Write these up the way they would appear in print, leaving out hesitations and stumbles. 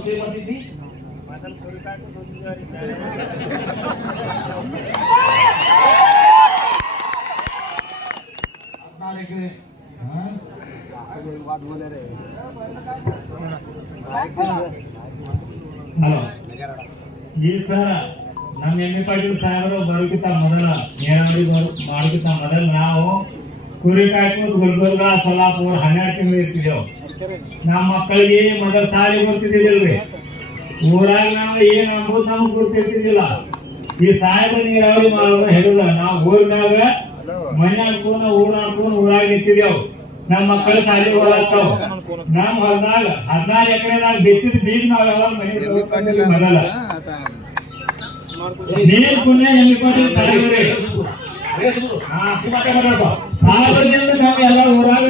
ಮತ್ತೆ ಮಾಡ್ತಿದ್ದಿ ಹಲೋ ಈ ಸರ್ ನಮ್ಮ ಎಮ್ಮೆ ಪಾಟೀಲ್ ಸಾಹೇಬರು ಬರೋಕ್ಕಿಂತ ಮೊದಲ ನೀರಾವರಿ ಮಾಡೋಕ್ಕಿಂತ ಮೊದಲು ನಾವು ಕುರಿ ಕಾಯ್ಕೊಂಡು ಗುಲ್ಬರ್ಗ ಸೊಲ್ಲಾಪುರ 12 ತಿಂಗಳು ಇರ್ತಿದ್ದೆವು. ನಮ್ಮ ಮಕ್ಕಳಿಗೆ ಮೊದಲ ಸಾಲಿಗೆ ಬರ್ತಿದ್ದಿಲ್ರಿ. ಊರಾಗ ನಾವು ಏನು ಅಂಬುದು ನಮಗೆ ಗೊತ್ತಿರ್ತಿದ್ದಿಲ್ಲ. ಈ ಸಾಹೇಬ ನೀರಾವರಿ ಮಾಡೋಣ ಹೇಳಿಲ್ಲ. ನಾವು ಊರಿನಾಗ ಮನೆ ಆಡ್ಕೊಂಡು ಊರಾಗ ನಿಂತಿದ್ದೆವು. ನಮ್ಮ ಮಕ್ಕಳು ಸಾಲಿಗೆ ಹೋಗ್ತಾವ. ನಮ್ಮ ಹೊಲದಾಗ 14 ಎಕರೆದಾಗ ಬಿತ್ತಿದ ಬೀಜ ನಾವೆಲ್ಲ ಮನೆ ಮೊದಲ ನೀರು ಪುಣ್ಯ ಎಮ್ಮಿಕೊಂಡು ಸಾಲಿಗೆ ಸಾಲದಿಂದ ನಾವೆಲ್ಲ ಊರಾಗ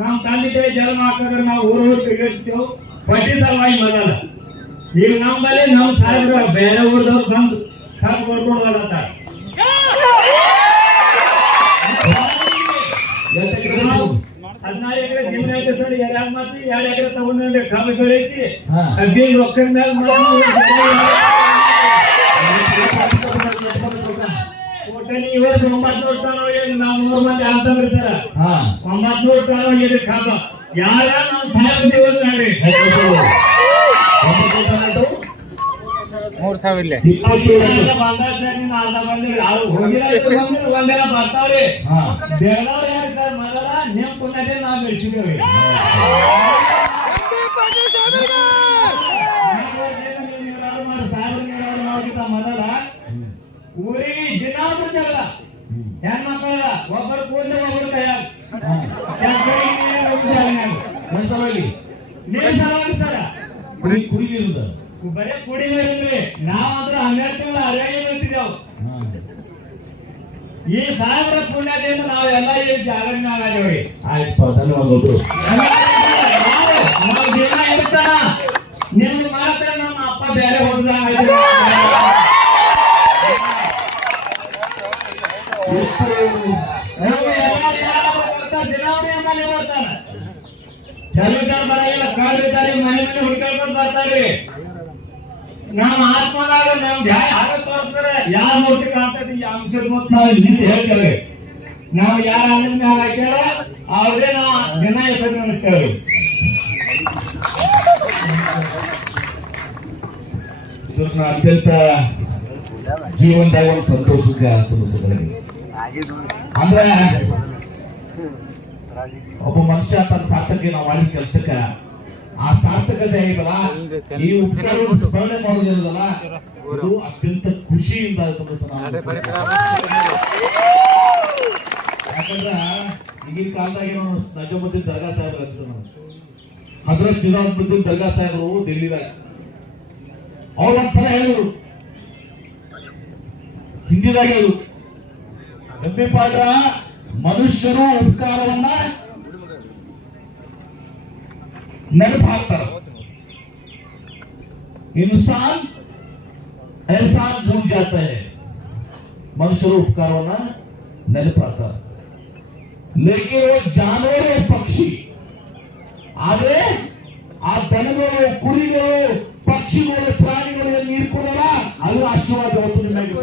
ನಾವು ತಂದಿದ್ದೇವೆ. ಜನ್ಮ ಹಾಕಿದ್ರೆ ನಾವು ಊರು ತಿರುಗಿರ್ತೇವೆ ಪಟ್ಟಿ ಸಲುವಾಗಿ ಮೊದಲ. ಈಗ ನಮ್ಮಲ್ಲಿ ನಮ್ಮ ಸಾಹೇಬರು ಬೇರೆ ಊರದವ್ರು ಬಂದು ಕಬ್ಬು ಕೊಡ್ಕೊಂಡು ಹೋಗ್ತಾರೆ. 14 ಎಕರೆ ಜಮೀನು ಐತೆ ಸರ್. 2 ಎಕರೆ ತಗೊಂಡ್ರೆ ಕಬ್ಬು ಬೆಳೆಸಿ ಕಬ್ಬಿನ ರೊಕ್ಕದ ಮೇಲೆ ಈ ವರ್ಷ 900 ಟನ್ ಹೋಗಿದೆ. ನಾವು 3 ಮಂದಿ ಆಗ್ತಂದ್ರಿ ಸರ್. 900 ಟನ್ ಹೋಗಿದೆ ಕಬ್ಬ. ಯಾರ ನಾವು ಸಾಹೇಬ ದೇವರು ನೋಡ್ರಿ 3000 ಒಂದೆಲ್ಲ ಬರ್ತಾವ್ರಿ. ಬೆಳಗಾವ್ ಯಾರು ಸರ್ ಮೊದಲ ನಿಮ್ ಪುಣ್ಯದೇ ನಾವು ಬೆಳೆಸಿದ್ದೇವೆ. ಮೊದಲ ಊರಿ ದಿನಾಂಕ ಜಗಳ ಹೆಣ್ಮಕ್ಳ ಒಬ್ಬರು ಕೂದ ಒಬ್ಬರು ಕೈಯಾಗ ನೀರು ಸಲುವಾಗಿ ಸರ ಕುಡಿಯುವುದು ಬರೇ ಕುಡಿದ್ರಿ. ನಾವಂದ್ರೆ 12 ತಿಂಗಳು ಅರಿಯಾಗಿ ಬರ್ತಿದ್ದೆವು. ಈ ಸಾವಿರ ಪುಣ್ಯದಿಂದ ನಾವೆಲ್ಲ ಈ ಜಾಗರಣೆ ಆಗೇವ್ರಿ. ಆಯ್ತು, ಧನ್ಯವಾದಗಳು. ನಾವು ಜೀವನ ಇರ್ತಾನ ನಿಮ್ಗೆ ಮಾತ್ರ ನಮ್ಮ ಅಪ್ಪ ಬೇರೆ ಹೋಗ್ದಂಗ ಚಲಿತಾರ ಬರಲ್ಲ. ಕಾಡಿದ್ದಾರೆ ಮನೆ ಮನೆ ಹುಡ್ಕೊಂಡು ಬರ್ತಾರ್ರಿ. ನಮ್ಮ ಆತ್ಮದಾಗ ನಮ್ ಧ್ಯಾನ ಆಗ ತೋರಿಸ್ತಾರೆ. ಯಾರ ಮೂರ್ತಿ ಕಾಣ್ತೈತಿ ಈ ಅಂಶದ ಮೂರ್ತಿ ನಾವು ನಿಂತು ಹೇಳ್ತೇವೆ. ನಾವು ಯಾರ ಆನಂದ ಮ್ಯಾಲ ಹಾಕ್ಯಾರ ಅವ್ರದೇ ನಾವು ದಿನ ಹೆಸರು ನೆನೆಸ್ತೇವೆ. ಅತ್ಯಂತ ಜೀವನದಾಗ ಒಂದು ಸಂತೋಷಕ್ಕೆ ಅಂದ್ರೆ ಒಬ್ಬ ಮನುಷ್ಯ ತನ್ನ ಸಾರ್ಥಕ್ಕೆ ನಾವು ಮಾಡಿದ ಕೆಲ್ಸಕ್ಕ ಆ ಸಾರ್ಥಕತೆ ಆಗಿದಲ್ಲ, ಈ ಉಪಕಾರ ಸ್ಮರಣೆ ಮಾಡೋದಿರೋದಲ್ಲ, ಇದು ಅತ್ಯಂತ ಖುಷಿಯಿಂದ ಯಾಕಂದ್ರ ಈಗಿನ ಕಾಲದಾಗ ನಾವು ನಜಮುದ್ದೀನ್ ದರ್ಗಾ ಸಾಹೇಬ್ರು ಅಂತ ಹಜರತ್ ನಿಜಾಮುದ್ದೀನ್ ದರ್ಗಾ ಸಾಹೇಬರು ಡೆಲ್ಲಿದಾಗ ಅವ್ರು ಒಂದ್ಸಲ ಹೇಳಿದ್ರು, ಹಿಂದಿದಾಗ ಹೇಳಿದ್ರು, ಎಮ್ಮೆ ಪಾಡ್ರ ಮನುಷ್ಯರು ಉಪಕಾರವನ್ನ ನೆನಪು ಹಾಕ್ತಾರೆ. ಇನ್ಸಾನ್ ಎಹಸಾನ್ ಭೂಲ್ ಜಾತ ಹೈ. ಮನುಷ್ಯರು ಉಪಕಾರವನ್ನ ನೆನಪು ಹಾಕ್ತಾರೆ. ಲೇಕಿನ್ ಜಾನುವಾರು ಪಕ್ಷಿ ಆದ್ರೆ ಆ ದನಗಳು, ಕುರಿಗಳು, ಪಕ್ಷಿಗಳು, ಪ್ರಾಣಿಗಳು ನೀರು ಕೊಡಲ್ಲ. ಅದರ ಆಶೀರ್ವಾದ ನಿಮಗೆ